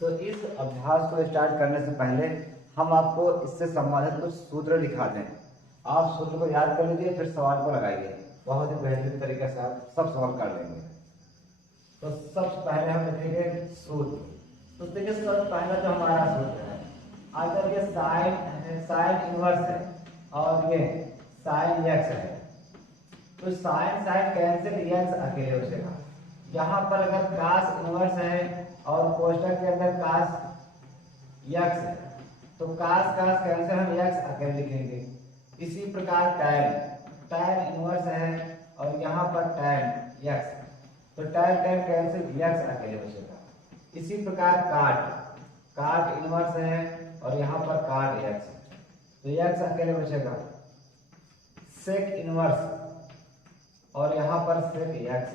तो इस अभ्यास को स्टार्ट करने से पहले हम आपको इससे संबंधित कुछ सूत्र दिखा दें। आप सूत्र को याद कर लीजिए, फिर सवाल को लगाइए। बहुत ही बेहतरीन तरीके से आप सब सवाल कर लेंगे। तो सबसे पहले हम लिखेंगे सूत्र। तो देखिए सबसे पहला जो हमारा सूत्र है, अगर ये साइन इनवर्स है और ये साइन एक्स है, तो साइन साइन कैंसिल एक्स अकेले बचेगा। यहाँ पर अगर कास इनवर्स है और कोष्टक के अंदर कास एक्स है, तो कास कास कैंसिल हम एक्स अकेले लिखेंगे। इसी प्रकार टैन इनवर्स है और यहाँ पर टैन एक्स, तो टैन टैन कैंसिल एक्स अकेले बचेगा। इसी प्रकार काट इनवर्स है और यहाँ पर काट एक्स, तो एक्स अकेले बचेगा। सेक इनवर्स और यहाँ पर सेक एक्स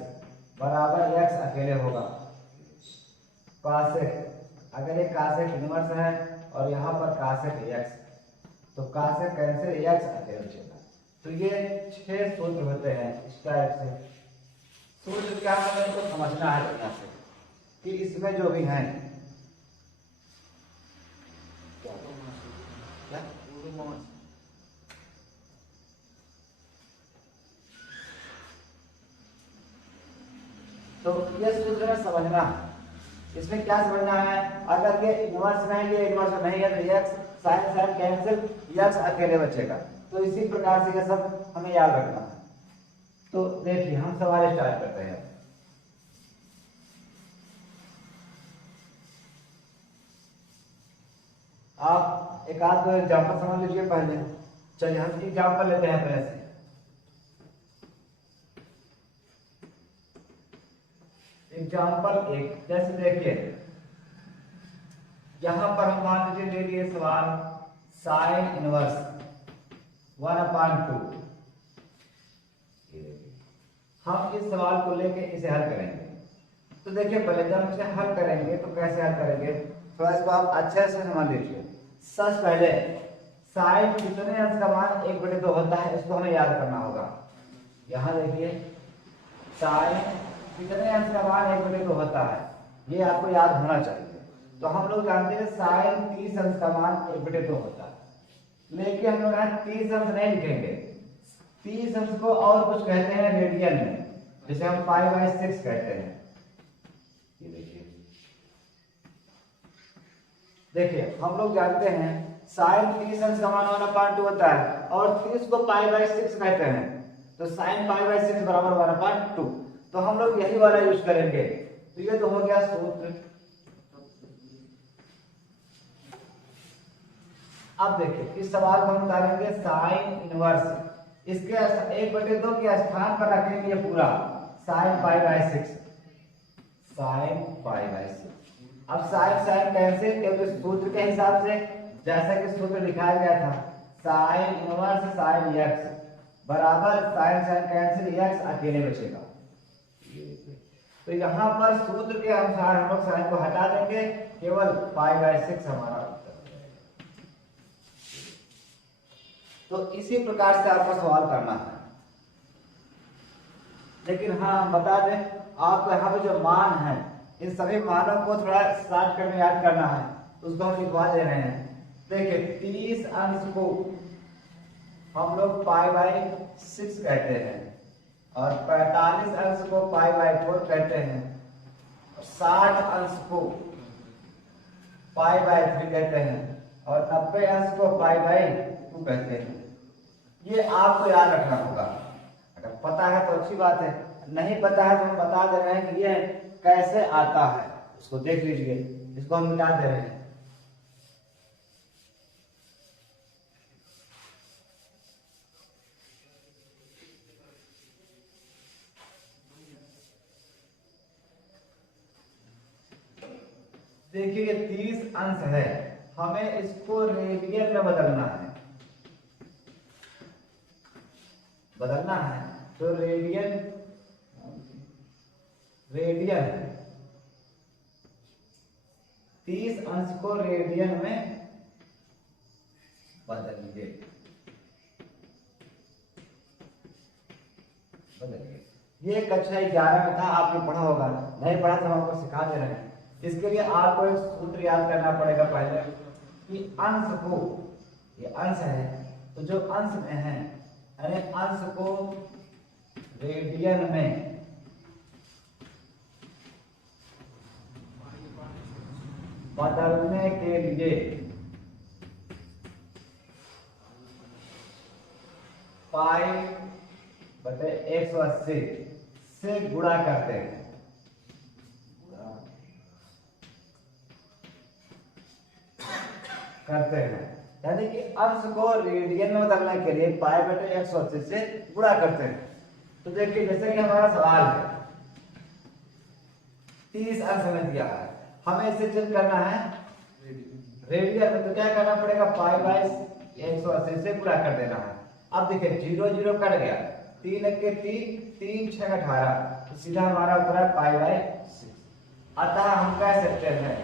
बराबर एक्स अकेले होगा। कासेक, अगर ये कासेक इनवर्स है और यहाँ पर कासेक एक्स, तो कासेक कैंसिल एक्स अकेले बचेगा। तो ये 6 सूत्र होते हैं इस टाइप से। सूत्र क्या है इनको समझना है बढ़िया से कि इसमें जो भी है तो ये सूत्र में समझना है। इसमें क्या समझना है, अगर ये इनवर्स में है, ये इनवर्स में नहीं है, तो x sine sine cancel x अकेले बचेगा। तो इसी प्रकार से ये सब हमें याद रखना है। तो देखिए हम सवाल स्टार्ट करते हैं। आप एक आध दो एग्जाम्पल समझ लीजिए पहले। चलिए हम एग्जाम्पल लेते हैं पहले से। एग्जाम्पल 1, जैसे देखिए यहां पर हम मान लीजिए ले लिए सवाल साइन इनवर्स 1/2। हम इस सवाल को लेके इसे हल करेंगे। तो देखिए पहले जब इसे हल करेंगे तो कैसे हल करेंगे, थोड़ा इसको आप अच्छे से समझ लीजिए। सबसे पहले साइन कितने अंश का मान 1/2 होता है, इसको हमें याद करना होगा। यहां देखिए साइन कितने अंश का मान 1/2 होता है, ये आपको याद होना चाहिए। तो हम लोग जानते हैं साइन 30 अंश का मान 1/2 होता है, लेकिन हम लोग यहाँ 30 अंश नहीं लिखेंगे। 30 अंश को और कुछ कहते हैं रेडियन में, जिसे हम π/6 कहते हैं। ये देखिए हम लोग जानते हैं साइन 30 अंश का मान 1/2 होता है और 30 को π/6 कहते हैं, तो साइन π/6 बराबर 1/2। तो हम लोग यही वाला यूज करेंगे। तो ये तो हो गया सूत्र। अब देखिए इस सवाल को हम उतारेंगे साइन इनवर्स, इसके 1/2 के स्थान पर रखेंगे ये पूरा साइन π/6, साइन π/6। अब साइन साइन कैंसिल, क्योंकि सूत्र के हिसाब से जैसा कि सूत्र लिखाया गया था साइन इनवर्स साइन एक्स बराबर साइन साइन कैंसिल एक्स अकेले बचेगा। तो यहाँ पर सूत्र के अनुसार हम लोग साइन को हटा देंगे, केवल π/6 हमारा उत्तर। तो इसी प्रकार से आपको सवाल करना है। लेकिन हाँ हम बता दें आपको यहाँ पे जो मान है, इन सभी मानों को थोड़ा शॉर्टकट में याद करना है, उसको हम लिखवा दे रहे हैं। देखिए 30 अंश को हम लोग π/6 कहते हैं और 45 अंश को π/4 कहते हैं और 60 अंश को π/3 कहते हैं और 90 अंश को π/2 कहते हैं। ये आपको याद रखना होगा। अगर पता है तो अच्छी बात है, नहीं पता है तो हम बता दे रहे हैं कि ये कैसे आता है, उसको देख लीजिए। इसको हम मिटा दे रहे हैं। देखिए ये 30 अंश है, हमें इसको रेडियन में बदलना है। तो रेडियन 30 अंश को रेडियन में बदलिए। ये कक्षा 11 में था, आपने पढ़ा होगा। नहीं पढ़ा तो हम आपको सिखा दे रहे हैं। इसके लिए आपको एक सूत्र याद करना पड़ेगा पहले कि अंश को, ये अंश है तो जो अंश में है यानी अंश को रेडियन में बदलने के लिए पाई बटे 180 से गुणा करते हैं। यानी कि अंश को रेडियन में बदलने के लिए पाई बटे 180 से गुणा करते हैं। तो देखिए जैसे कि हमारा सवाल है 30 अंश में दिया है, हमें इसे चेंज करना है रेडियन में, तो क्या करना पड़ेगा पाई बाय 180 से गुणा कर देना है। अब देखिए 0 0 कट गया, 3 के 3 3 6 18, तो सीधा हमारा उत्तर है पाई बाय 6। अतः हम कह सकते हैं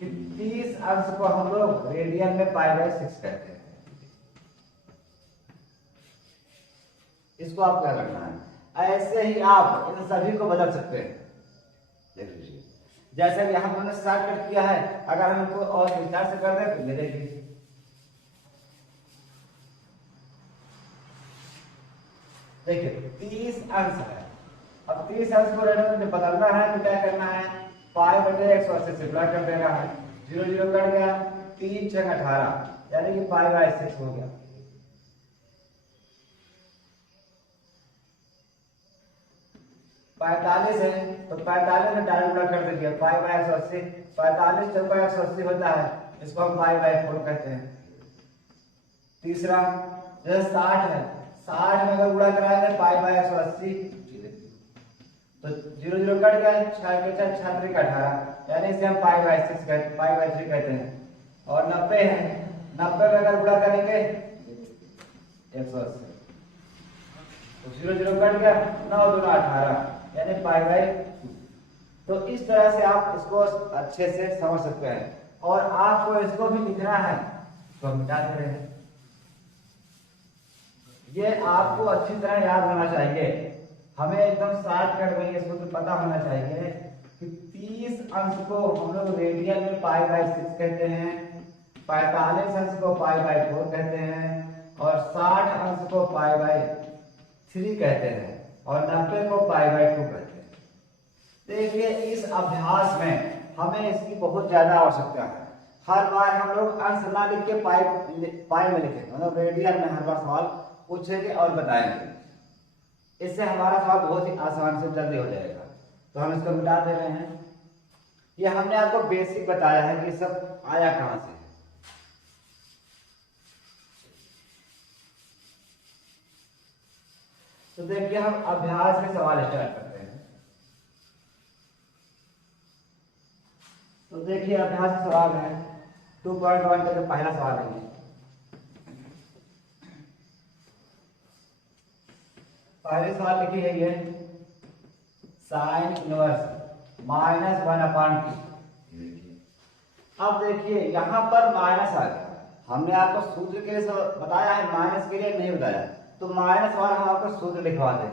कि 30 अंश को हम लोग रेडियन में पाई बाय 6 कहते हैं। इसको आप क्या करना है, ऐसे ही आप इन सभी को बदल सकते हैं। देख लीजिए जैसे यहां हमने शॉर्टकट किया है, अगर हम इनको और विस्तार से कर दें तो मिलेगी। देखिए 30 अंश है, अब 30 अंश को रेडियन में बदलना है तो क्या करना है, पाई बटे 180 से गुणा कर देना है। 0 0 कट गया, 3 6 18, यानी कि पाई बाय 6 हो गया। पैंतालीस है तो 45 में डायरेक्ट गुणा कर दीजिए, पाई बाय 180, 45 चौका 180 होता है, इसको हम पाई बाय 4 कहते हैं। तीसरा जैसे 60 है, 60 में अगर गुणा कराएंगे पाई बाय 180, तो 0 0 कट गया, 6 के 4 6 3 18, यानी इसे हम पाई बाय 6 कहते, पाई बाय 3 कहते हैं। और 90 है, 90 में अगर गुणा करेंगे 180, तो 0 0 कट गया, 9 2 18, यानी पाई बाय 2। तो इस तरह से आप इसको अच्छे से समझ सकते हैं। और आपको इसको भी लिखना है तो हम मिटा दे रहे हैं। ये आपको अच्छी तरह याद होना चाहिए, हमें एकदम शॉर्टकट में ये सूत्र पता होना चाहिए कि 30 अंश को हम लोग रेडियन में पाई बाय 6 कहते हैं, 45 अंश को पाई बाय 4 कहते हैं, और 60 अंश को पाई बाय 3 कहते हैं, और 90 को पाई बाय 2 कहते हैं। देखिए इस अभ्यास में हमें इसकी बहुत ज्यादा आवश्यकता है। हर बार हम लोग अंश ना लिख के पाई में लिखेंगे, मतलब रेडियन में हर बार सवाल पूछेंगे और बताएंगे। इससे हमारा सवाल बहुत ही आसान से जल्दी हो जाएगा। तो हम इसको मिटा दे रहे हैं। ये हमने आपको बेसिक बताया है कि सब आया कहां से। तो देखिए हम अभ्यास के सवाल स्टार्ट करते हैं। तो देखिए अभ्यास का सवाल है 2.1 का जो पहला सवाल है। पहले सवाल लिखी है ये साइन इनवर्स -1/2। अब देखिए यहां पर माइनस आ गया, हमने आपको सूत्र के लिए बताया है, माइनस के लिए नहीं बताया, तो माइनस वाला हम आपको सूत्र लिखवा दें।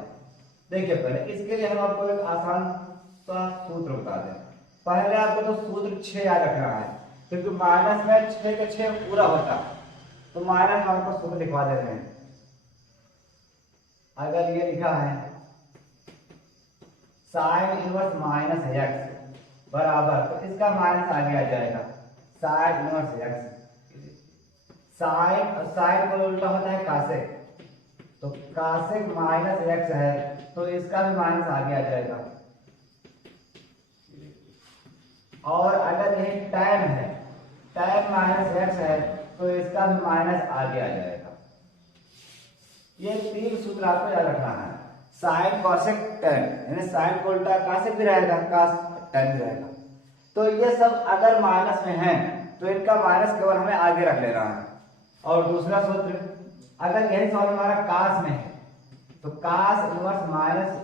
देखिए पहले इसके लिए हम आपको एक आसान सा सूत्र बता दें। पहले आपको तो सूत्र 6 याद रखना है, क्योंकि माइनस में 6 के 6 पूरा होता है, तो माइनस हम आपको सूत्र लिखवा दे रहे हैं। अगर ये लिखा है साइन इनवर्स -x बराबर, तो इसका माइनस आगे आ जाएगा साइन इनवर्स x। साइन को उल्टा होता है कासेक, तो कासेक -x है, तो इसका भी माइनस आगे आ जाएगा। और अगर ये tan है, tan -x है, तो इसका भी माइनस आगे आ जाएगा। ये 3 सूत्र आपको याद रखना है। साइन कॉसेक tan, यानी साइन को उल्टा कासेक भी रहेगा, कास tan भी रहेगा। तो ये सब अगर माइनस में है तो इनका माइनस केवल हमें आगे रख लेना है। और दूसरा सूत्र, अगर यही सवाल हमारा कास में है तो कास इनवर्स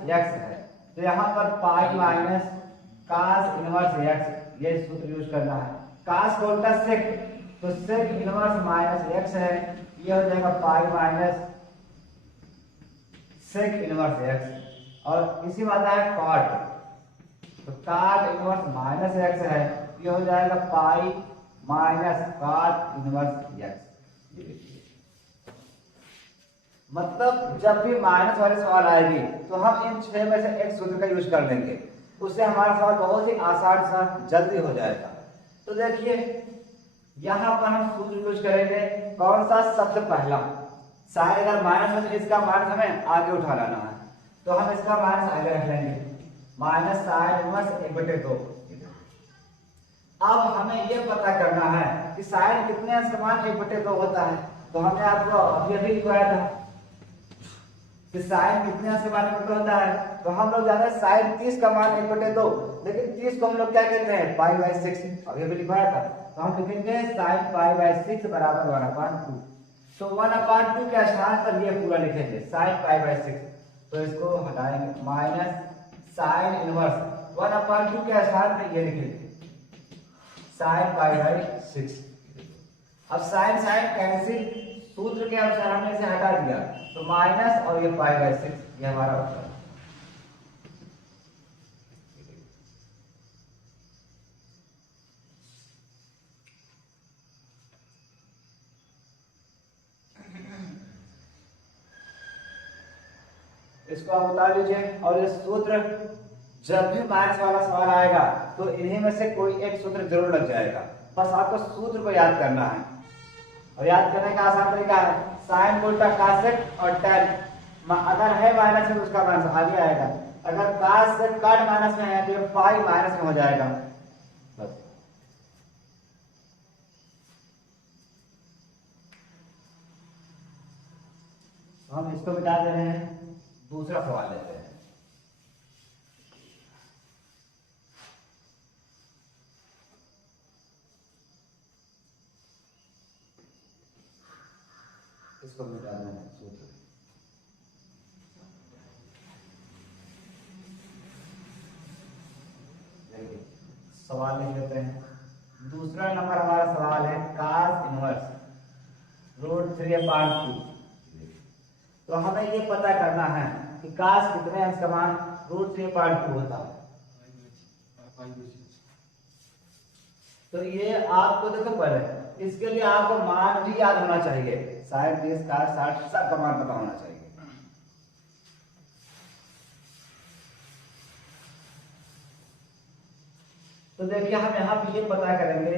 -x है, तो यहाँ पर pi minus cos inverse x, ये सूत्र यूज करना है। कास को उल्टा सेक, तो सेक इनवर्स -x है, ये हो जाएगा pi minus sec inverse x। और इसी में आता है कॉट, तो cot इनवर्स माइनस एक्स है, ये हो जाएगा pi minus cot inverse x. मतलब जब भी माइनस वाले सवाल आएगी तो हम इन 6 में से एक सूत्र का यूज कर लेंगे, उससे हमारा सवाल बहुत ही आसान सा जल्दी हो जाएगा। तो देखिए यहाँ पर हम सूत्र यूज करेंगे कौन सा, सबसे पहला साइन अगर माइनस है तो इसका माइनस हमें आगे उठा लाना है, तो हम इसका माइनस आगे रख लेंगे, माइनस साइन इनवर्स 1/2। अब हमें यह पता करना है कि साइन कितने अंश का मान 1/2 होता है, तो हमने आपको अभी लिखवाया था कि साइन कितने अंश का मान 1/2 होता है, तो हम लोग जानते हैं साइन 30 का मान 1/2, लेकिन 30 को हम लोग क्या कहते हैं, पाई/6, अभी भी लिखवाया था। तो हम लिखेंगे साइन पाई/6 बराबर 1/2। तो 1/2 के स्थान पर ये पूरा लिखेंगे साइन पाई/6, तो इसको हटाएंगे, माइनस साइन इनवर्स 1/2 के स्थान पर ये लिखेंगे साइन पाई/6। अब साइन साइन कैंसिल, सूत्र के अनुसार हमने इसे हटा दिया, तो माइनस और ये पाई/6, ये हमारा उत्तर है। इसको आप उतार लीजिए, और ये सूत्र जब भी माइनस वाला सवाल आएगा तो इन्हीं में से कोई एक सूत्र जरूर लग जाएगा, बस आपको सूत्र को याद करना है। और याद करने का आसान तरीका है, साइन उल्टा कासेक और टेन, अगर है माइनस में तो उसका माइनस आगे आएगा, अगर कास से कट माइनस में है तो ये पाई माइनस में हो जाएगा। बस हम इसको मिटा दे रहे हैं, दूसरा सवाल लेते हैं। इसको मिटा देना है सूत्र। सवाल लिख लेते हैं। दूसरा नंबर हमारा सवाल है cos इनवर्स √3/2। तो हमें ये पता करना है कि cos कितने अंश का मान √3/2 होता है। तो ये आपको देखो, पहले इसके लिए आपको मान भी याद होना चाहिए, साइन 30 cos 60 सब का मान पता होना चाहिए। तो देखिए हम यहाँ पे ये पता करेंगे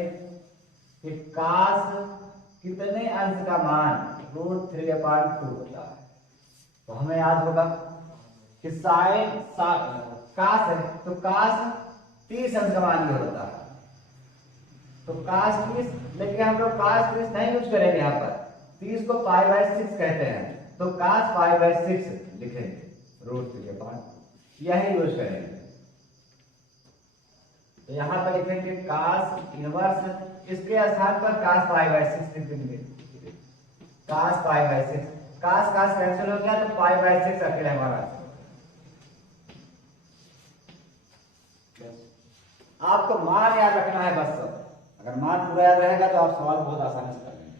कि cos कितने अंश का मान √3/2 होता है। तो हमें याद होगा कि साइन cos है तो cos 30 अंश का मान ये होता है, तो cos 30, लेकिन हम लोग cos 30 नहीं यूज करेंगे, यहाँ पर 30 को पाई/6 कहते हैं, तो cos पाई/6 लिखेंगे, √3/2 यही यूज करेंगे। तो यहाँ पर लिखेंगे cos इनवर्स, इसके स्थान पर cos पाई/6 लिख देंगे, cos पाई/6, cos cos कैंसिल हो गया तो पाई/6 अकेले हमारा। आपको मान याद रखना है बस, सब अगर मान पूरा याद रहेगा तो आप सवाल बहुत आसानी से कर लेंगे।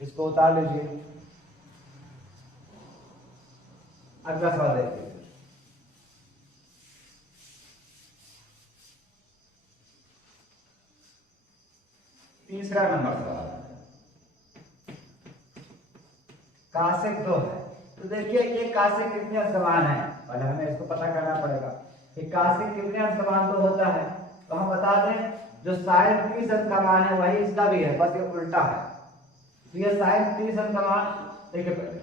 इसको उतार लीजिए, अगला सवाल देखिए। तीसरा नंबर सवाल कासेक 2 है। तो देखिए ये कासेक कितने अंश का मान है, पहले हमें इसको पता करना पड़ेगा कि कासेक कितने अंश का मान 2 होता है। तो हम बता दें जो साइन 30 अंश का मान है वही इसका भी है, बस ये उल्टा है। तो ये साइन 30 अंश का मान, देखिए पहले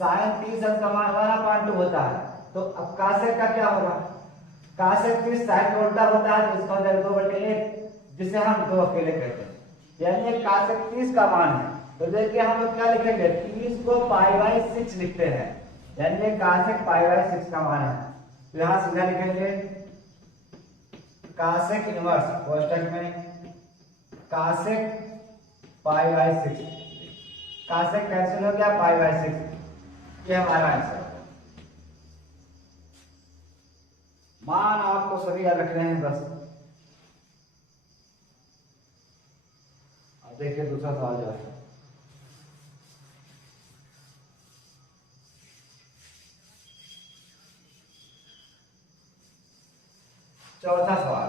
साइन 30 अंश का मान 1/2 होता है, तो अब कासेक का क्या होगा, कासेक 30 साइन का उल्टा होता है, तो इसका हो जाएगा 2/1, जिसे हम 2 अकेले कहते हैं, यानी ये कासेक 30 का मान है। तो देखिए हम लोग क्या लिखेंगे, 30 को पाई/6 लिखते हैं, यानी ये कासेक पाई/6 का मान है। तो यहां सीधा लिखेंगे कासेक इनवर्स कोष्टक में कासेक पाई/6, कासेक कैंसिल हो गया, पाई/6, ये हमारा आंसर। मान आपको सभी याद रखने हैं बस। अब देखिए दूसरा सवाल जो है, चौथा सवाल,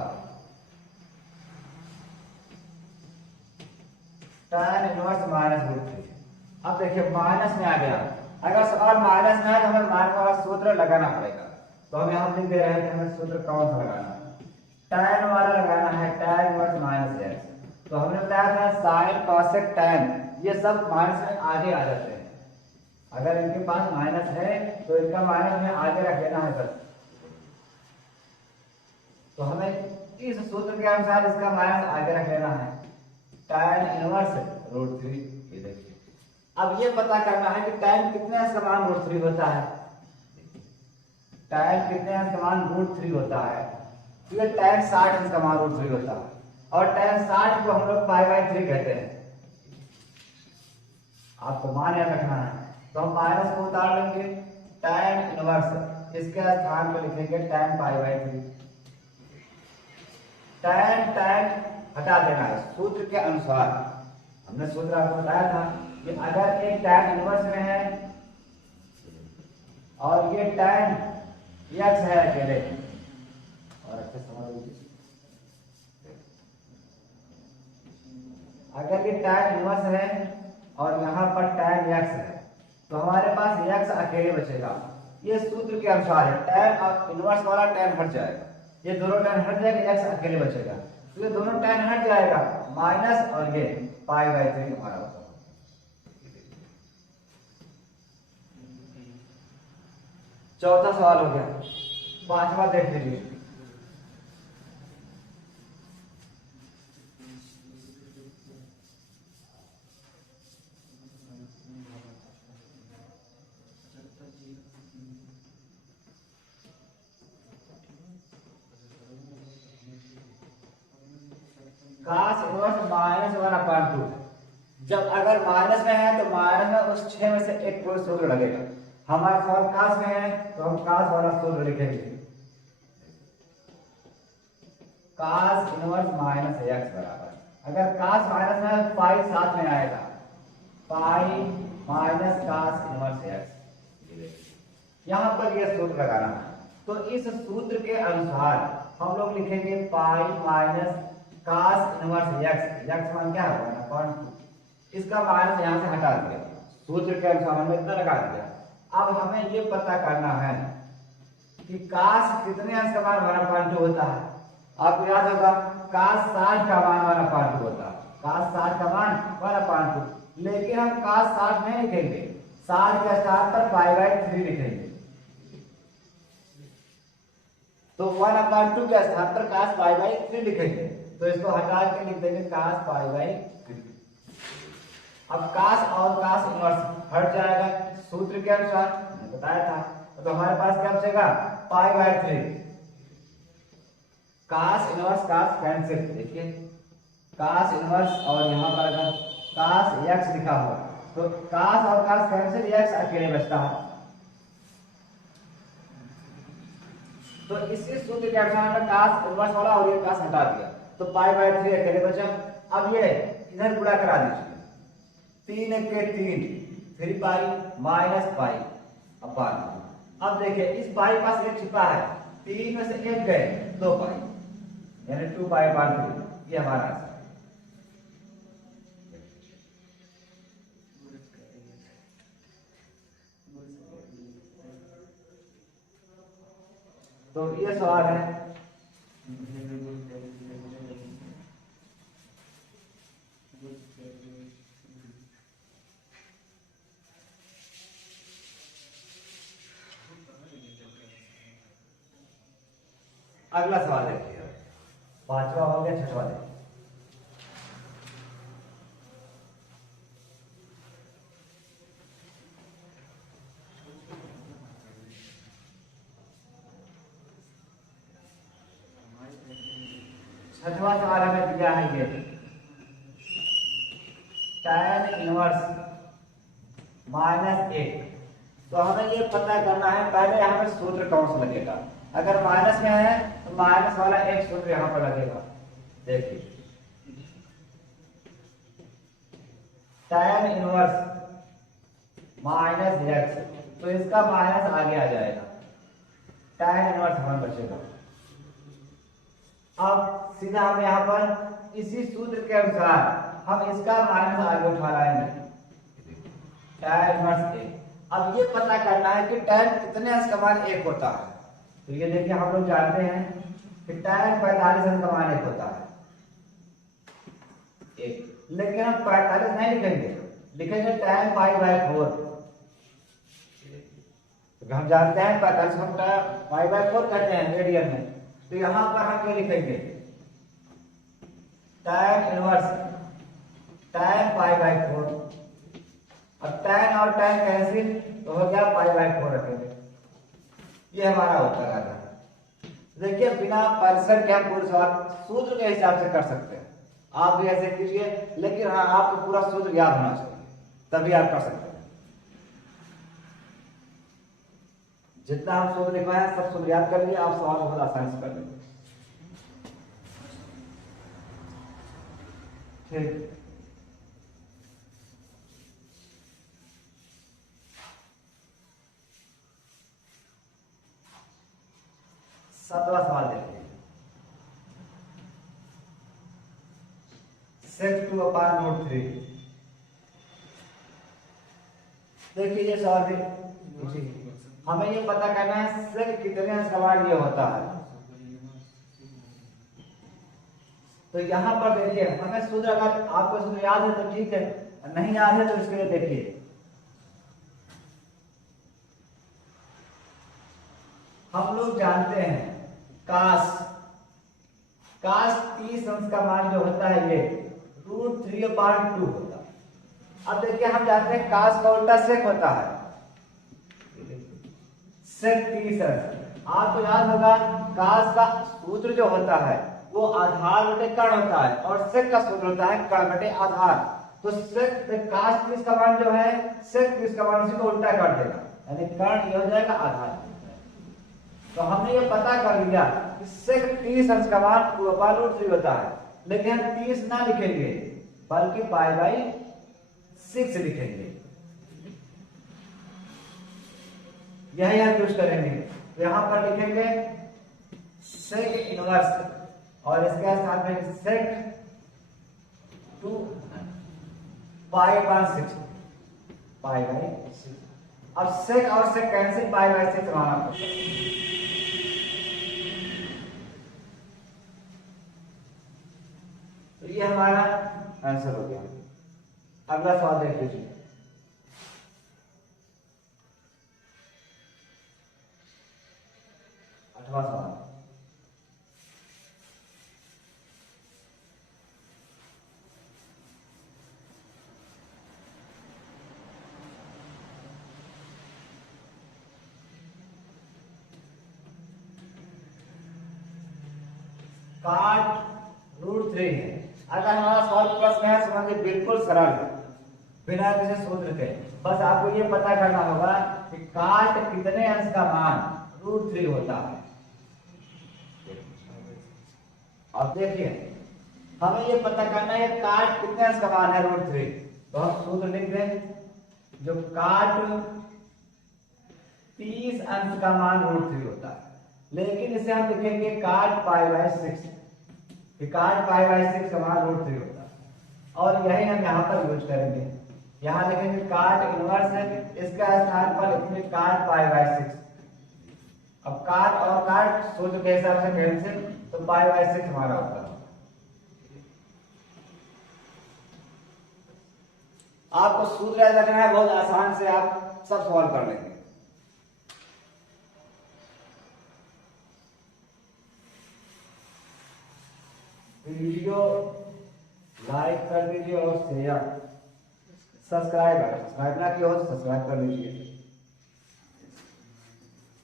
tan इनवर्स -√3। अब देखिए माइनस में आ गया, अगर सवाल माइनस में है तो हमें माइनस वाला सूत्र लगाना पड़ेगा। तो हम यहाँ लिख दे रहे हैं कि हमें सूत्र कौन सा लगाना है। tan वाला लगाना है, tan इनवर्स -x। तो हमने बताया था sin cosec tan, ये सब माइनस में आगे आ जाते हैं। अगर इनके पास माइनस है तो इनका माइनस में आगे रख देना है बस। तो हमें इस सूत्र के अनुसार इसका माइनस आगे रख लेना है, tan इनवर्स√3। ये देखिए, अब ये पता करना है कि tan कितने अंश का मान √3 होता है। tan कितने अंश का मान √3 होता है, तो ये tan 60 अंश का मान √3 होता है। और tan 60 को हम लोग π/3 कहते हैं। आपको मान याद रखना है, तो हम माइनस को उतार लेंगे, tan इनवर्स इसके स्थान पर लिखेंगे tan π/3। tan हटा देना है सूत्र के अनुसार। हमने सूत्र आपको बताया था कि अगर एक tan इनवर्स में है और ये tan x है अकेले, और अच्छे समझ लीजिए, अगर ये tan इनवर्स है और यहाँ पर tan x है, तो हमारे पास x अकेले बचेगा। ये सूत्र के अनुसार है, tan और इनवर्स वाला tan हट जाएगा, ये दोनों tan हट जाएगा, x अकेले बचेगा। तो ये दोनों tan हट जाएगा, माइनस और ये π/3 हमारा होगा। चौथा सवाल हो गया। पांचवा देख लीजिए, cos इनवर्स -1/2। जब अगर माइनस में है तो माइनस में उस 6 में से एक कोई सूत्र लगेगा। हमारा सवाल cos में है तो हम cos वाला सूत्र लिखेंगे, cos इनवर्स -x बराबर, अगर cos माइनस में है तो पाई साथ में आएगा, pi minus cos inverse x। यहाँ पर यह सूत्र लगाना है। तो इस सूत्र के अनुसार हम लोग लिखेंगे pi minus cos inverse x मान क्या होगा ना, इसका माइनस यहाँ से हटा दिया, सूत्र के अनुसार हमने इतना लगा दिया। अब हमें ये पता करना है कि cos कितने अंश का मान 1/2 होता है। आपको याद होगा cos 60 का मान 1/2 होता है, cos 60 का मान 1/2। लेकिन हम cos 60 नहीं लिखेंगे, 60 के स्थान पर π/3 लिखेंगे। तो 1/2 के स्थान पर cos π/3 लिखेंगे, तो इसको हटा के लिख देंगे cos π/3। अब cos और cos इनवर्स हट जाएगा सूत्र के अनुसार, मैंने बताया था। तो हमारे पास क्या बचेगा, π/3। cos इनवर्स cos कैंसिल, देखिए cos इनवर्स और यहाँ पर अगर cos x लिखा हुआ तो cos और cos कैंसिल, x अकेले बचता है। तो इसी सूत्र के अनुसार हमने cos इनवर्स वाला और ये cos हटा दिया, तो π/3 अकेले बचा। अब ये इधर गुणा करा दीजिए, 3 के 3, 3 पाई माइनस पाई अपान। अब देखिए इस पाई पास एक छिपा है, 3 में से एक गए, 2 पाई, यानी 2π/3। ये हमारा आंसर। तो ये सवाल है। अगला सवाल देखिए, पांचवा हो गया, छठवां देखिए। छठवां सवाल हमें दिया है ये, tan इनवर्स -1। तो हमें ये पता करना है, पहले हमें सूत्र कौन सा लगेगा। अगर माइनस में है तो माइनस वाला एक सूत्र यहां पर लगेगा। देखिए tan इनवर्स -x, तो इसका माइनस आगे आ जाएगा, tan इनवर्स हमारा बचेगा। अब सीधा हम यहाँ पर इसी सूत्र के अनुसार हम इसका माइनस आगे उठा लाएंगे, tan इनवर्स ए। अब ये पता करना है कि tan कितने अंश का मान 1 होता है। तो ये देखिए हम लोग जानते हैं कि tan 45 अंश का मान 1 होता है, 1। लेकिन हम 45 नहीं लिखेंगे, लिखेंगे tan पाई बाय 4। तो हम जानते हैं 45 हम पाई बाय 4 कहते हैं रेडियन में। तो यहां पर हम क्या लिखेंगे, tan inverse tan pi by 4। अब tan और tan कैंसिल तो हो गया पाई बाय 4 रखेंगे। ये हमारा उत्तर आ गया। देखिए बिना परिसर के हम पूरे सवाल सूत्र के हिसाब से कर सकते हैं। आप भी ऐसे कीजिए, लेकिन हाँ आपको पूरा सूत्र याद होना चाहिए, तभी आप कर सकते हैं। जितना हम सूत्र लिखवाए हैं सब सूत्र याद कर लिए, आप सवाल बहुत आसानी से कर लेंगे। ठीक, सातवां सवाल देखिए, sec 2/√3। देखिए ये सवाल भी हमें ये पता करना है sec कितने अंश का मान ये होता है। तो यहाँ पर देखिए हमें सूत्र, अगर आपको सूत्र याद है तो ठीक है, नहीं याद है तो इसके लिए देखिए हम लोग जानते हैं काश 30 अंश का मान जो होता है ये √3/2 होता है। अब देखिए हम जानते हैं काश का उल्टा सेक होता है, सेक 30 अंश। आपको याद होगा काश का सूत्र जो होता है वो आधार बटे कर्ण होता है, और सेक का सूत्र होता है कर्ण बटे आधार। तो सेक काश 30 का मान जो है सेक 30 का मान उसी को उल्टा कर देगा, यानी कर्ण ये हो जाएगा आधार। तो हमने ये पता कर लिया कि सेक 30 अंश का मान 2/√3 होता है, लेकिन हम 30 ना लिखेंगे बल्कि पाई बाई 6 लिखेंगे, यही हम यूज करेंगे। तो यहां पर लिखेंगे सेक इनवर्स और इसके साथ में सेक 2 पाई बाय 6, पाई बाय 6। अब सेक और सेक कैंसिल, पाई बाय 6 माना पड़ता है। तो ये हमारा आंसर हो गया। अगला सवाल देख लीजिए, आठवां सवाल। काट √3 है। अगर हमारा सवाल प्लस में है समझिए बिल्कुल सरल है, बिना किसी सूत्र के। बस आपको ये पता करना होगा कि काट कितने अंश का मान √3 होता है। अब देखिए हमें ये पता करना है काट कितने अंश का मान है √3। तो हम सूत्र लिख दें, जो काट 30 अंश का मान √3 होता है, लेकिन इसे हम लिखेंगे काट पाई बाय 6। काट पाई बाय 6 का मान √3 होता है, और यही हम यहाँ पर यूज करेंगे। यहाँ लिखेंगे काट इनवर्स है, इसका स्थान पर लिखेंगे काट पाई बाय 6। अब काट और काट सूत्र के हिसाब से कैंसिल, तो पाई बाय 6 हमारा उत्तर होगा। आपको सूत्र याद रखना है, बहुत आसान से आप सब सवाल कर लेंगे। वीडियो लाइक कर दीजिए और शेयर, सब्सक्राइब ना किया हो तो सब्सक्राइब कर लीजिए।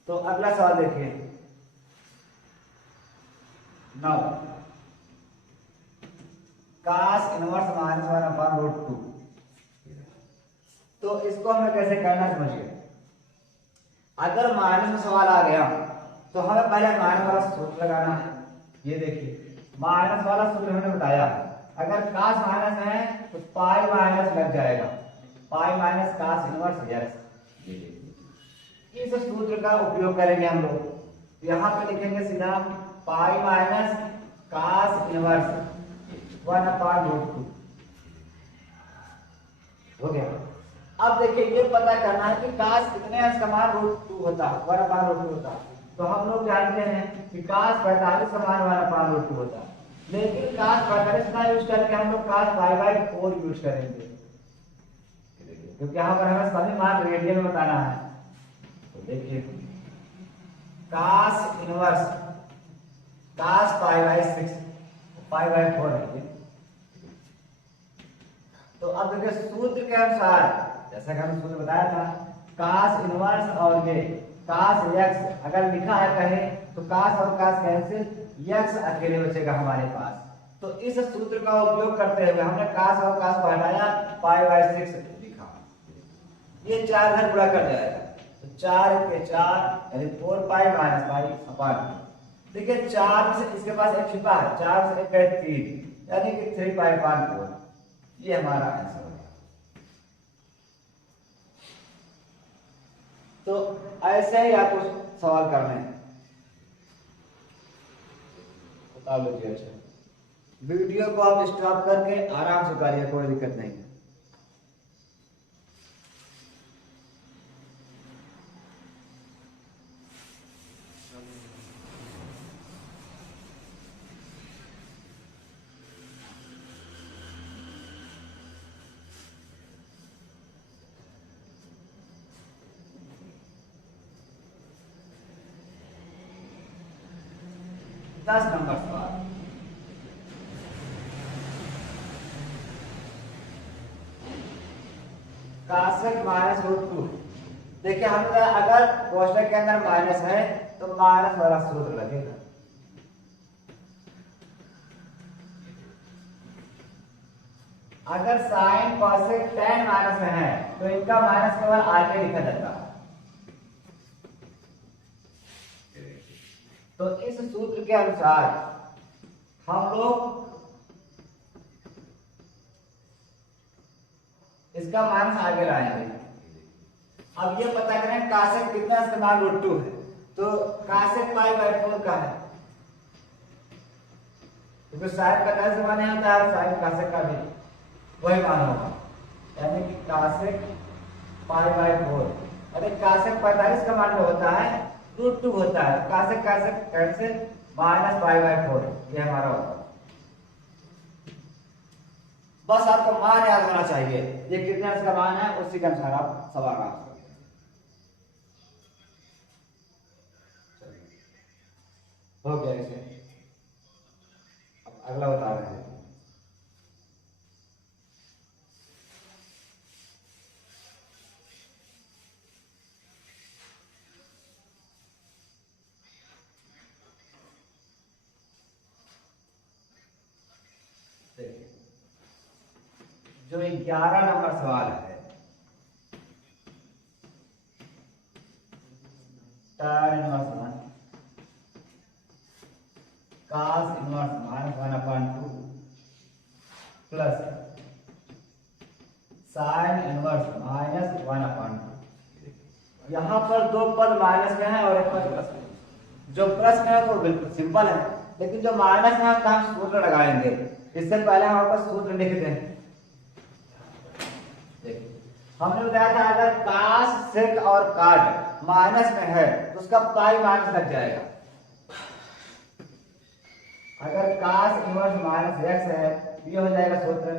तो अगला सवाल देखिए, 9 काश इनवर्स -1/√2। तो इसको हमें कैसे करना समझिए। अगर माइनस में सवाल आ गया तो हमें पहले माइनस वाला सूत्र लगाना है। ये देखिए माइनस वाला सूत्र हमने बताया, अगर काश माइनस है तो पाई माइनस लग जाएगा, पाई माइनस काश इनवर्स। इस सूत्र का उपयोग करेंगे हम लोग। यहाँ पे लिखेंगे सीधा पाई माइनस इनवर्स 1/√2 हो गया। अब देखिए ये पता करना है कि काश कितने अंश का मान √2 होता है, 1/√2 होता है। तो हम लोग जानते हैं कि काश 45 का मान 1/√2 होता है, लेकिन काश 45 का यूज करके हम लोग काश π/4 यूज करेंगे, क्योंकि यहाँ पर हमें सभी मान रेडियन में बताना है। तो देखिए काश इनवर्स काश π/6 π/4 है। तो अब देखिए सूत्र के अनुसार, जैसा कि हमने सूत्र बताया था, काश इनवर्स और ये काश x अगर लिखा है कहीं तो काश और काश कैंसिल, x अकेले बचेगा हमारे पास। तो इस सूत्र का उपयोग करते हुए हमने काश और काश को हटाया, π/6 लिखा, ये 4 इधर गुणा कर जाएगा, तो 4 के 4 यानी 4π - π/2। देखिए 4 में से इसके पास एक छिपा है, 4 से 1 गए 3 यानी कि 3π/4, ये हमारा आंसर हो गया। तो ऐसे ही आपको सवाल करने हैं, बता लीजिए। अच्छा वीडियो को आप स्टॉप करके आराम से करिए, कोई दिक्कत नहीं है। दस नंबर सवाल, काशक -√2। देखिए हमने अगर कोष्टक के अंदर माइनस है तो माइनस वाला सूत्र लगेगा। अगर साइन कोसेक tan माइनस में है तो इनका माइनस केवल आगे लिखा जाता है। तो इस सूत्र के अनुसार हम लोग इसका माइनस आगे लाएंगे। अब ये पता करें काशक कितना इस्तेमाल √2 है, तो काशक π/4 का है, क्योंकि साइन का कैसे मान आता है, साइन काशक का भी वही मान होगा, यानी कि काशक π/4। अरे काशक 45 का मान होता है √2 होता है, काशक काशक कैंसिल -π/4, ये हमारा होगा। बस आपको मान याद होना चाहिए, ये कितने अंश का मान है, उसी के अनुसार आप सवाल आंसर हो गया। इसे अब अगला बता रहे हैं। जो 11 नंबर सवाल है, tan inverse cos inverse -1/2 plus sin inverse -1/2। यहाँ पर दो पद माइनस में है और एक पद प्लस में। जो प्लस में है तो बिल्कुल सिंपल है, लेकिन जो माइनस में है तो हम सूत्र लगाएंगे। इससे पहले हम आपका सूत्र लिख दें। हमने बताया था अगर काश सेक और कार्ड माइनस में है तो उसका पाई माइनस लग जाएगा। अगर काश इनवर्स -x है तो ये हो जाएगा सूत्र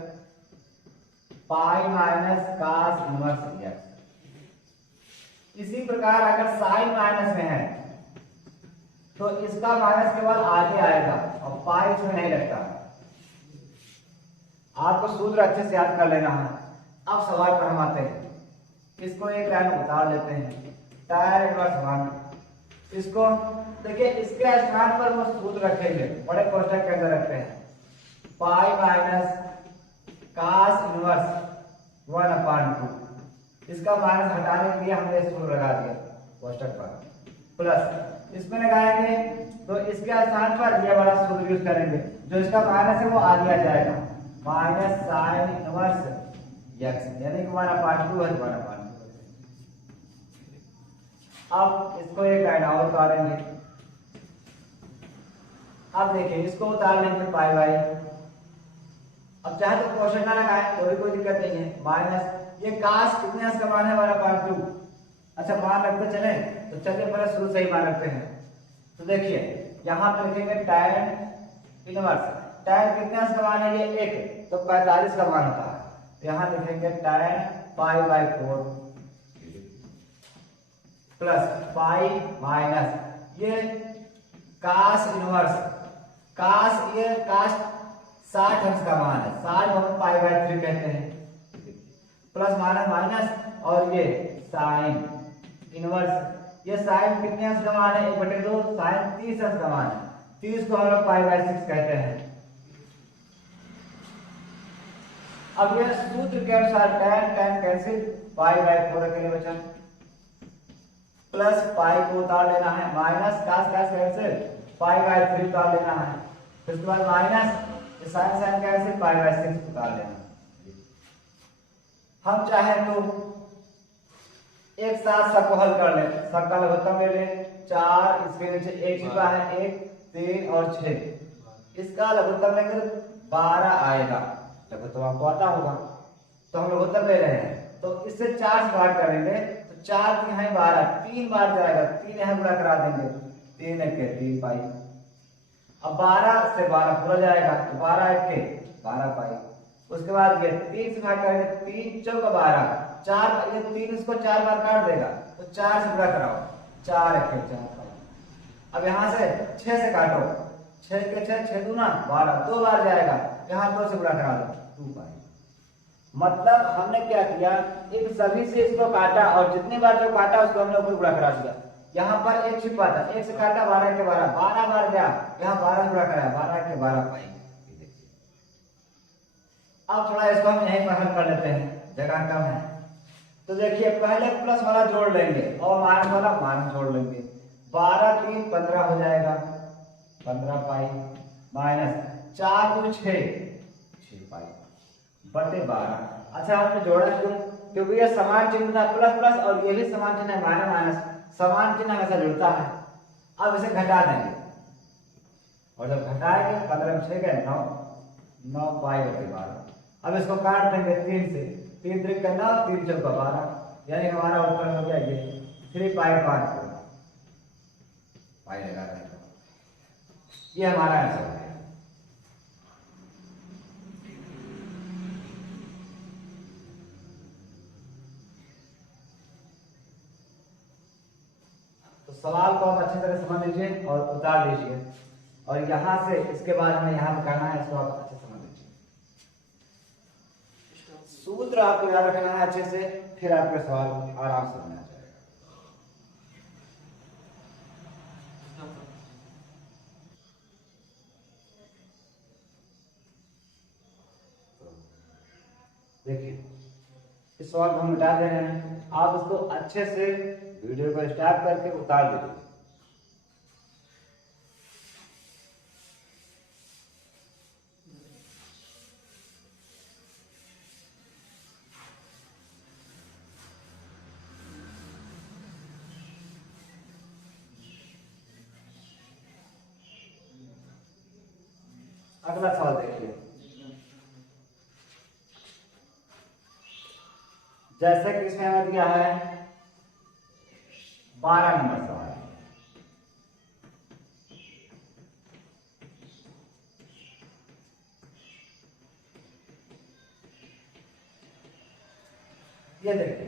पाई माइनस काश इनवर्स x। इसी प्रकार अगर साइन माइनस में है तो इसका माइनस केवल आगे आएगा और पाई इसमें नहीं लगता। आपको सूत्र अच्छे से याद कर लेना है। अब सवाल पर हम आते हैं, इसको एक लाइन उतार लेते हैं, tan इनवर्स 1। इसको देखिए इसके स्थान पर वो सूत्र रखेंगे, बड़े कोष्ठक के अंदर रखते हैं पाई माइनस काश इनवर्स 1/2। इसका माइनस हटाने के लिए हमने सूत्र लगा दिया कोष्ठक पर, प्लस इसमें लगाएंगे तो इसके स्थान पर ये वाला सूत्र यूज करेंगे। जो इसका माइनस है वो आगे आ जाएगा, माइनस साइन इनवर्स x यानी कि 1/2 है 1/2। अब इसको एक लाइन और उतारेंगे। अब देखिए इसको उतार लेंगे पाई बाई, अब चाहे तो क्वेश्चन ना लगाए तो भी कोई दिक्कत नहीं है, माइनस ये काश कितने अंश का मान है हमारा पार्ट 2। अच्छा मान रखते चले, तो चलिए पहले शुरू से ही मान रखते हैं। तो देखिए यहाँ पे लिखेंगे tan इनवर्स, tan कितने अंश का मान है ये 1, तो 45 का मान होता है, तो यहाँ लिखेंगे tan pi by 4 plus pi minus ये काश इनवर्स, काश ये काश 60 अंश का मान है, 60 को हम पाई बाई 3 कहते हैं, प्लस माइनस माइनस और ये साइन इनवर्स, ये साइन कितने अंश का मान है 1/2, साइन 30 अंश का मान है, 30 को हम लोग पाई बाई 6 कहते हैं। अब ये सूत्र के अनुसार tan कैंसिल, पाई बाई 4 अकेले बचा, प्लस पाई को उतार लेना है, माइनस काश कैंसिल, पाई बाई 3 उतार लेना है, फिर उसके बाद minus sine cancel, pi by 6 उतार लेना है। हम चाहे तो एक साथ सबको हल कर ले, सबका लघुत्तम ले ले, 4 इसके नीचे 1 छिपा है, 1 3 और 6, इसका लघुत्तम लेकर 12 आएगा, लघुत्तम आपको आता होगा, तो हम लघुत्तम ले रहे हैं तो इससे 4 से भाग करेंगे तो 4 3 है 12, 3 बार जाएगा, 3 यहाँ गुणा करा देंगे, 3 1 के 3 पाई, अब 12 से 12 पूरा जाएगा तो 12 1 के 12 पाई, उसके बाद ये 3 से भाग करेंगे, 3 चौका 12, 4 ये 3 इसको 4 बार काट देगा तो 4 से गुणा कराओ, 4 1 के 4 पाई। अब यहाँ से 6 से काटो, 6 के 6 6 दूना 12, 2 बार जाएगा, यहाँ 2 से गुणा करा दो 2 पाई। मतलब हमने क्या किया, इन सभी से इसको काटा और जितनी बार जो काटा उसको हमने ऊपर गुणा करा दिया। यहाँ पर 1 छिपा था, 1 से काटा 12 के 12, 12 बार गया, यहाँ 12 गुणा कराया, 12 के 12 पाई। अब थोड़ा इसको हम यहीं पर हल कर लेते हैं, जगह कम है, तो देखिए पहले प्लस वाला जोड़ लेंगे और माइनस वाला माइनस जोड़ लेंगे, 12 3 15 हो जाएगा, 15 पाई माइनस 4 2 6 पाई बटे 12। अच्छा हमने जोड़ा क्यों, क्योंकि ये समान चिन्ह था प्लस प्लस और ये भी समान चिन्ह है माइनस माइनस, समान चिन्ह हमेशा जुड़ता है। अब इसे घटा देंगे और जब घटाएंगे 15 6 के 9 9 पाई बटे 12। अब इसको काट देंगे 3 से, 3 3 का 9 3 चौका 12, यानी हमारा उत्तर हो गया ये 3 पाई 5 पाई लगा देंगे, ये हमारा आंसर हो गया। तो सवाल को आप अच्छी तरह समझ लीजिए और उतार लीजिए, और यहाँ से इसके बाद हमें यहाँ करना है, इसको आप अच्छे समझ लीजिए। सूत्र आपको याद रखना है अच्छे से, फिर आपके सवाल आराम से बना जाएगा। देखिए इस सवाल को हम मिटा दे रहे हैं, आप इसको अच्छे से वीडियो को स्टार्ट करके उतार दीजिए। अगला सवाल देखिए, जैसे कि इसमें हमें दिया है 12 नंबर सवाल, ये देखिए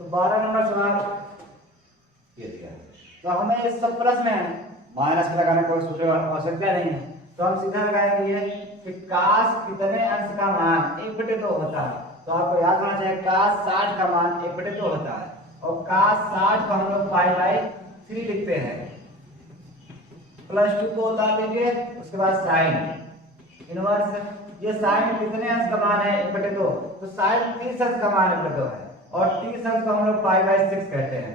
तो 12 नंबर सवाल ये दिया है, तो हमें इस सब प्लस में माइनस में लगाने कोई सूत्र आवश्यकता नहीं है, तो हम सीधा लगाएंगे ये कि काश कितने अंश का मान 1/2 होता है, तो आपको याद होना चाहिए काश 60 का मान 1/2 होता है, और काश 60 को हम लोग पाई बाई 3 लिखते हैं, +2 को उतार लीजिए, उसके बाद साइन इनवर्स, ये साइन कितने अंश का मान है 1/2, तो साइन 30 अंश का मान 1/2 है, और 30 अंश को हम लोग पाई बाई 6 कहते हैं।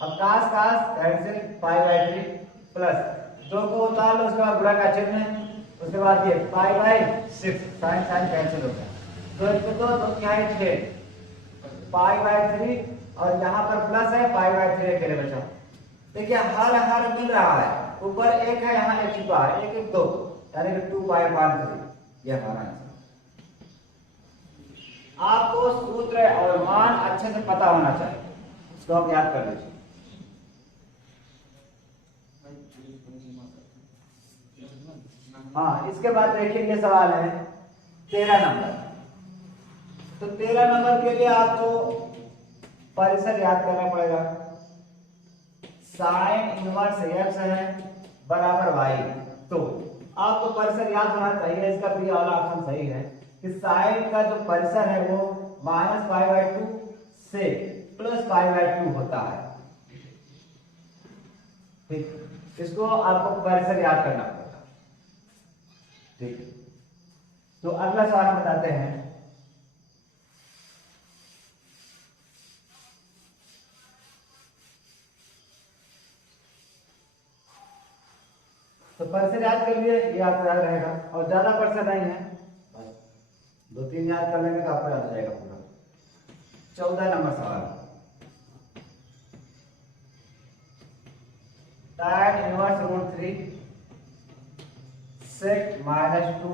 अब काश कैंसिल पाई बाई 3 प्लस 2 को उतार लो, उसके बाद गुणा का चिन्ह, उसके बाद ये pi by 6, sine sine cancel होता है, 2 1 2 2 क्या है 6 पाई बाई 3, और यहाँ पर प्लस है पाई बाई 3 के लिए बचा। देखिए हर मिल रहा है, ऊपर एक है, यहाँ एक छुपा है, एक एक दो, यानी कि 2π/3 ये हमारा आंसर। आपको सूत्र और मान अच्छे से पता होना चाहिए, इसको आप याद कर लीजिए। हाँ, इसके बाद देखिए ये सवाल है 13 नंबर। तो 13 नंबर के लिए आपको परिसर याद करना पड़ेगा। साइन इनवर्स x है बराबर y। तो आपको परिसर याद होना चाहिए, इसका भी वाला ऑप्शन सही है कि साइन का जो परिसर है वो -π/2 से +π/2 होता है। ठीक, इसको आपको परिसर याद करना पड़ेगा। ठीक, तो अगला सवाल बताते हैं। तो परिसर याद कर लिए, ये आपको याद रहेगा, और ज्यादा परिसर नहीं है, बस 2-3 याद कर लेंगे तो आपको याद हो जाएगा पूरा। 14 नंबर सवाल, tan इनवर्स √3 sec -2,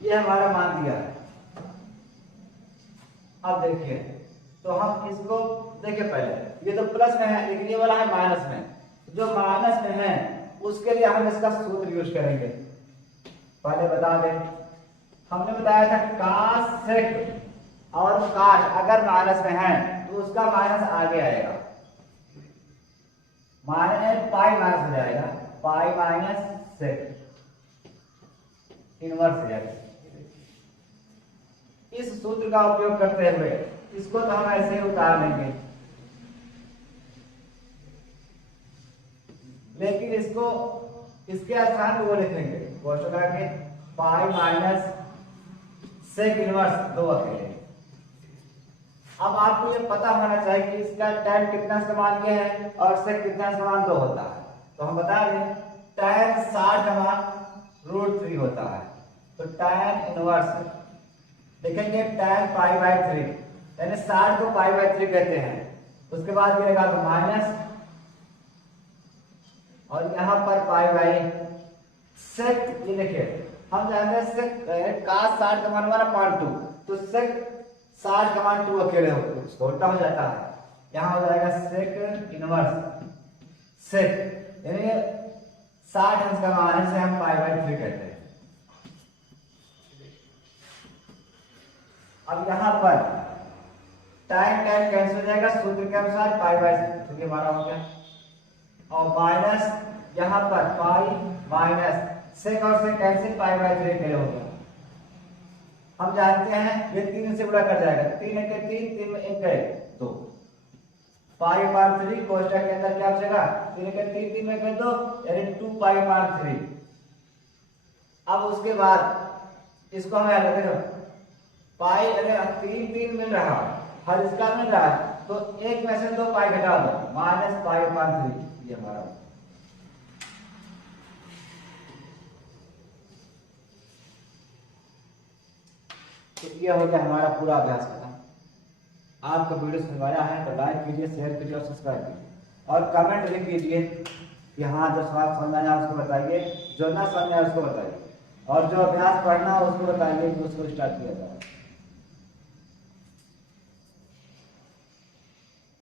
ये हमारा मान दिया है। अब देखिए, तो हम इसको देखिए, पहले ये तो प्लस में है लेकिन ये वाला है माइनस में। जो माइनस में है उसके लिए हम इसका सूत्र यूज करेंगे। पहले बता दें, हमने बताया था cos sec और cot अगर माइनस में है तो उसका माइनस आगे आएगा, माइनस पाई माइनस हो जाएगा, pi minus sec inverse x। इस सूत्र का उपयोग करते हुए इसको तो हम ऐसे ही उतार लेंगे, लेकिन इसको इसके स्थान को लिखेंगे कोष्टक लगा के पाई माइनस सेक इनवर्स 2 अकेले। अब आपको ये पता होना चाहिए कि इसका tan कितना समान के है और सेक कितना समान 2 होता है। तो हम बता दें tan 60 का मान √3 होता है। तो tan इनवर्स देखेंगे tan π/3, यानी 60 को π/3 कहते हैं। उसके बाद ये लगा तो माइनस, और यहाँ पर π/sec, ये देखिए हम जानते हैं sec cos 60 का मान हमारा 0.2, तो sec 60 का मान 2 अकेले उसको उल्टा हो जाता है, यहाँ हो जाएगा sec इनवर्स sec, यानी 60 अंश का मान है, से हम π/3 कहते हैं। अब यहाँ पर tan कैंसिल हो जाएगा सूत्र के अनुसार, π/3 हमारा हो गया, और माइनस यहाँ पर पाई माइनस सेक और सेक कैंसिल π/3 के हो गया। हम जानते हैं ये 3 से गुणा कर जाएगा, 3 1 3, 3 में 1 है 2, π/3 कोष्टक के अंदर क्या बचेगा, 3 1 3, 3 में 1 2, यानी 2π/3। अब उसके बाद इसको हम याद रखेंगे, पाई अगर 3 3 मिल रहा हर इसका मिल रहा है तो एक में से 2 पाई घटा दो, -π/3 ये हमारा। तो ये हो गया हमारा पूरा अभ्यास खत्म। आपको वीडियो समझ आया है तो लाइक कीजिए, शेयर कीजिए और सब्सक्राइब कीजिए, और कमेंट भी कीजिए कि हाँ जो सवाल समझ आया उसको बताइए, जो ना समझ आया उसको बताइए, और जो अभ्यास पढ़ना है उसको बताइए कि उसको स्टार्ट किया जाए।